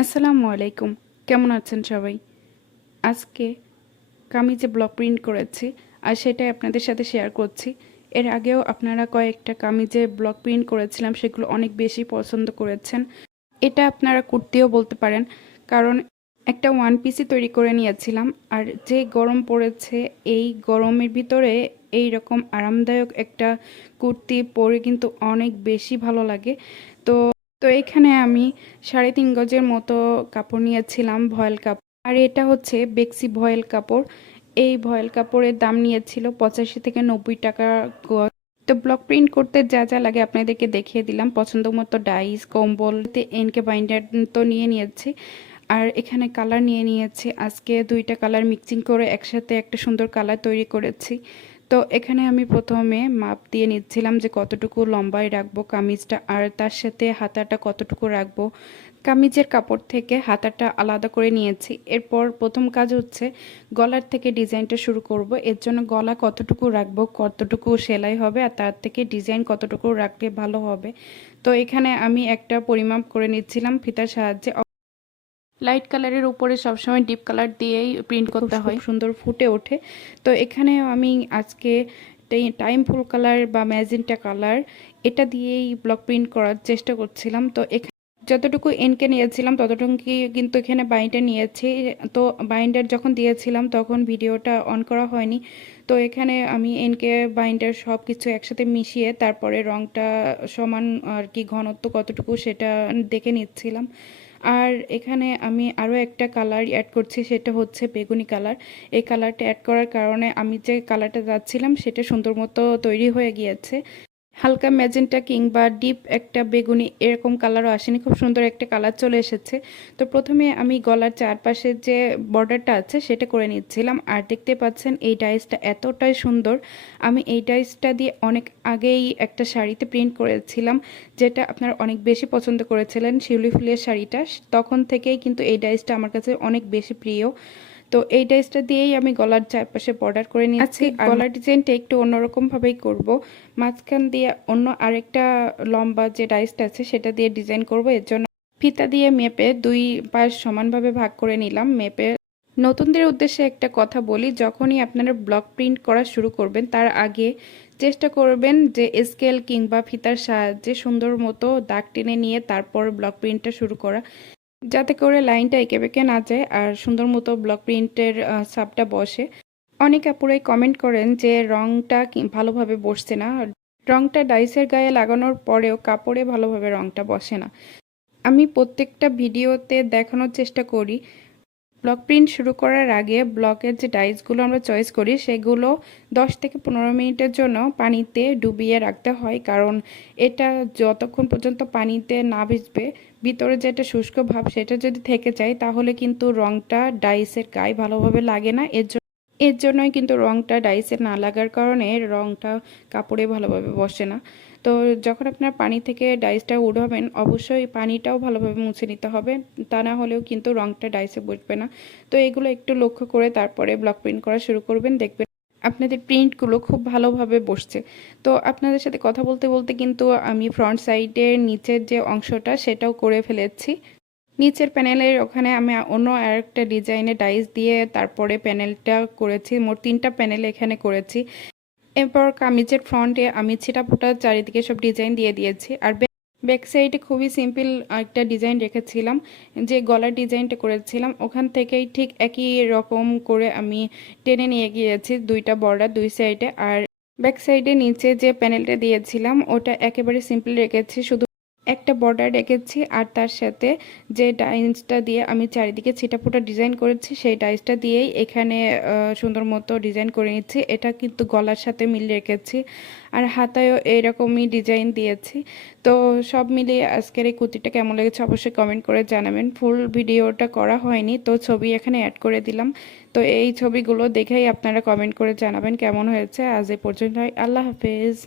আসসালামু আলাইকুম। কেমন আছেন সবাই? আজকে কামিজে ব্লক প্রিন্ট করেছি আর সেটাই আপনাদের সাথে শেয়ার করছি। এর আগেও আপনারা কয়েকটা কামিজে ব্লক প্রিন্ট করেছিলাম, সেগুলো অনেক বেশি পছন্দ করেছেন। এটা আপনারা কুর্তিও বলতে পারেন, কারণ একটা ওয়ান পিসই তৈরি করে নিয়েছিলাম আর যে গরম পড়েছে, এই গরমের ভিতরে এই রকম আরামদায়ক একটা কুর্তি পরে কিন্তু অনেক বেশি ভালো লাগে। তো তো এখানে আমি সাড়ে তিন গজের মতো কাপড় নিয়েছিলাম ভয়েল কাপড়। আর এটা হচ্ছে বেক্সি ভয়েল কাপড়। এই ভয়েল কাপড়ের দাম নিয়েছিল পঁচাশি থেকে নব্বই টাকা গজ। তো ব্লক প্রিন্ট করতে যা যা লাগে আপনাদেরকে দেখিয়ে দিলাম। পছন্দ মতো ডাইস, কম্বল এনকে বাইন্ডার তো নিয়ে নিয়েছি। আর এখানে কালার নিয়ে নিয়েছি। আজকে দুইটা কালার মিক্সিং করে একসাথে একটা সুন্দর কালার তৈরি করেছি। তো এখানে আমি প্রথমে মাপ দিয়ে নিচ্ছিলাম যে কতটুকু লম্বায় রাখব কামিজটা, আর তার সাথে হাতাটা কতটুকু রাখব। কামিজের কাপড় থেকে হাতাটা আলাদা করে নিয়েছি। এরপর প্রথম কাজ হচ্ছে গলার থেকে ডিজাইনটা শুরু করব। এর জন্য গলা কতটুকু রাখব, কতটুকু সেলাই হবে, আর তার থেকে ডিজাইন কতটুকু রাখলে ভালো হবে। তো এখানে আমি একটা পরিমাপ করে নিচ্ছিলাম ফিতার সাহায্যে। লাইট কালারের উপরে সবসময় ডিপ কালার দিয়েই প্রিন্ট করতে হয়। সুন্দর ফুটে ওঠে। তো এখানে আমি আজকে টাইম ফুল কালার বা ম্যাজেন্টা কালার এটা দিয়েই ব্লক প্রিন্ট করার চেষ্টা করছিলাম। তো এখানে যতটুকু এনকে নিয়েছিলাম ততটুকু কিন্তু এখানে বাইন্ডার নিয়েছি। তো বাইন্ডার যখন দিয়েছিলাম তখন ভিডিওটা অন করা হয়নি। তো এখানে আমি এনকে বাইন্ডার সব কিছু একসাথে মিশিয়ে তারপরে রংটা সমান আর কি ঘনত্ব কতটুকু সেটা দেখে নিচ্ছিলাম। আর এখানে আমি আরও একটা কালার অ্যাড করছি, সেটা হচ্ছে বেগুনি কালার এই কালারটা অ্যাড করার কারণে আমি যে কালারটা যাচ্ছিলাম, সেটা সুন্দর মতো তৈরি হয়ে গিয়েছে। হালকা ম্যাজেন্টা কিংবা ডিপ একটা বেগুনি এরকম কালারও আসেনি, খুব সুন্দর একটা কালার চলে এসেছে। তো প্রথমে আমি গলার চারপাশের যে বর্ডারটা আছে সেটা করে নিচ্ছিলাম, আর দেখতে পাচ্ছেন এই ডাইসটা এতটাই সুন্দর। আমি এই ডাইসটা দিয়ে অনেক আগেই একটা শাড়িতে প্রিন্ট করেছিলাম, যেটা আপনার অনেক বেশি পছন্দ করেছিলেন শিউলি ফুলের শাড়িটা। তখন থেকেই কিন্তু এই ডাইসটা আমার কাছে অনেক বেশি প্রিয়। তো এই ডাইসটা দিয়েই আমি গলার চারপাশে বর্ডার করে নিয়েছি। গলার ডিজাইনটা একটু অন্যরকম ভাবেই করব। মাঝখান দিয়ে অন্য আরেকটা লম্বা যে ডাইসটা আছে সেটা দিয়ে ডিজাইন করব। এর জন্য ফিতা দিয়ে মেপে দুই পাশ সমানভাবে ভাগ করে নিলাম। মেপে নতুনদের উদ্দেশ্যে একটা কথা বলি যখনই আপনারা ব্লক প্রিন্ট করা শুরু করবেন তার আগে চেষ্টা করবেন যে স্কেল কিংবা ফিতার সাহায্যে সুন্দর মতো দাগ টেনে নিয়ে তারপর ব্লক প্রিন্টটা শুরু করা। যাতে করে লাইনটা এঁকে বেঁকে না যায় আর সুন্দর মতো ব্লক প্রিন্টের সাপটা বসে। অনেক আপুরাই কমেন্ট করেন যে রংটা ভালোভাবে বসছে না। রংটা ডাইসের গায়ে লাগানোর পরেও কাপড়ে ভালোভাবে রংটা বসে না। আমি প্রত্যেকটা ভিডিওতে দেখানোর চেষ্টা করি ব্লক প্রিন্ট শুরু করার আগে ব্লকের যে ডাইসগুলো আমরা চয়েস করি, সেগুলো 10 থেকে পনেরো মিনিটের জন্য পানিতে ডুবিয়ে রাখতে হয়। কারণ এটা যতক্ষণ পর্যন্ত পানিতে না ভিজবে, ভিতরে যে একটা শুষ্ক ভাব সেটা যদি থেকে যায়, তাহলে কিন্তু রংটা ডাইসের গায়ে ভালোভাবে লাগে না। এর এর জন্যই কিন্তু রংটা ডাইসে না লাগার কারণে রংটা কাপড়ে ভালোভাবে বসে না। তো যখন আপনার পানি থেকে ডাইসটা উঠাবেন অবশ্যই পানিটাও ভালোভাবে মুছে নিতে হবে। তা না হলেও কিন্তু রংটা ডাইসে বসবে না। তো এগুলো একটু লক্ষ্য করে তারপরে ব্লক প্রিন্ট করা শুরু করবেন, দেখবেন আপনাদের প্রিন্টগুলো খুব ভালোভাবে বসছে। তো আপনাদের সাথে কথা বলতে বলতে কিন্তু আমি ফ্রন্ট সাইডের নিচের যে অংশটা সেটাও করে ফেলেছি। নিচের প্যানেলের ওখানে আমি অন্য আরেকটা ডিজাইনে ডাইস দিয়ে তারপরে প্যানেলটা করেছি, মোট তিনটা প্যানেল এখানে করেছি। এরপর কামিজের ফ্রন্টে আমি ছিটা ফোটা চারিদিকে সব ডিজাইন দিয়ে দিয়েছি। আর ব্যাক সাইডে খুবই সিম্পল একটা ডিজাইন রেখেছিলাম, যে গলার ডিজাইনটা করেছিলাম। ওখান থেকেই ঠিক একই রকম করে আমি টেনে নিয়ে গিয়েছি দুইটা বর্ডার দুই সাইডে। আর ব্যাক সাইডে নিচে যে প্যানেলটা দিয়েছিলাম, ওটা একেবারে সিম্পল রেখেছি, শুধু একটা বর্ডার রেখেছি আর তার সাথে যে ডাইসটা দিয়ে আমি চারিদিকে ছিটাফোটা ডিজাইন করেছি, সেই ডাইসটা দিয়েই এখানে সুন্দর মতো ডিজাইন করে নিচ্ছি। এটা কিন্তু গলার সাথে মিল রেখেছি আর হাতায়ও এইরকমই ডিজাইন দিয়েছি। তো সব মিলিয়ে আজকের এই কুর্তিটা কেমন লেগেছে অবশ্যই কমেন্ট করে জানাবেন। ফুল ভিডিওটা করা হয়নি, তো ছবি এখানে অ্যাড করে দিলাম। তো এই ছবিগুলো দেখেই আপনারা কমেন্ট করে জানাবেন কেমন হয়েছে। আজ এ পর্যন্ত আল্লাহ হাফেজ।